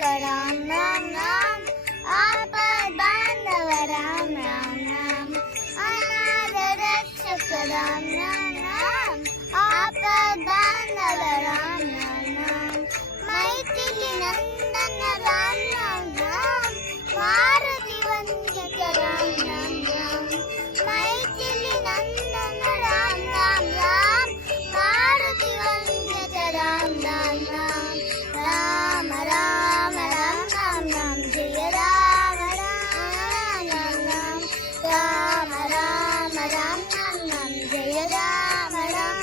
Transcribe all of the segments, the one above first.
राम राम राम आपद बांधव राम राम राम अनाथ रक्षक राम राम राम आपद बांधव राम राम राम मैथिली नंदन राम राम राम मारुति वंदित राम राम राम मैथिली नंदन राम राम राम मारुति वंदित राम राम राम राम राम राम राम राम जय राम राम राम राम राम राम राम राम राम जय राम राम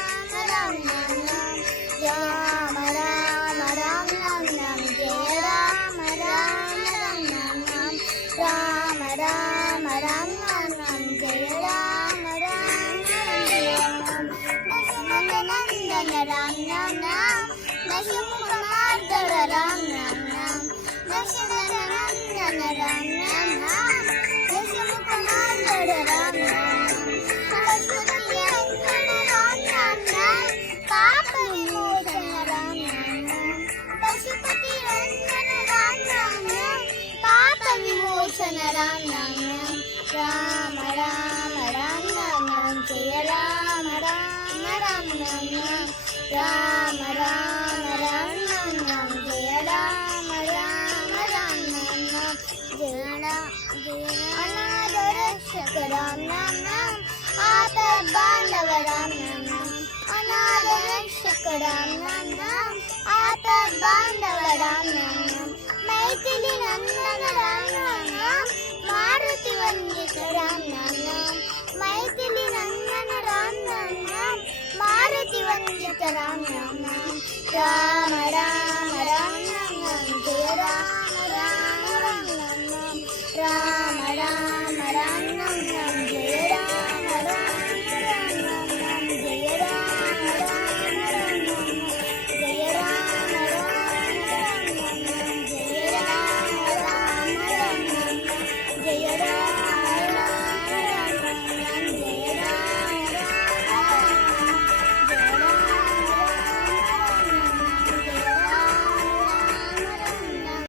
राम राम राम राम राम राम जय राम राम राम राम राम राम राम राम जय राम राम नंदन राम राम राम दशमुख मार्दव राम राम राम दशनंदन राम राम राम दशमुख मार्दव राम राम पशुपति अंजन राम राम राम पाप विमोचन राम राम राम पशुपति अंजन राम राम राम पाप विमोचन राम राम राम राम राम राम राम जय राम राम राम राम राम राम राम राम राम जय राम राम राम राम जय अनाथ रक्षक राम राम राम आपद बांधव राम राम राम अनाथ रक्षक राम राम राम आपद बांधव राम राम राम मैथिली नंदन राम राम राम मारुति वंदित राम राम राम मैथिली नंदन राम राम राम मारुति वंदित राम राम राम राम राम राम राम जय राम राम राम राम राम राम राम राम राम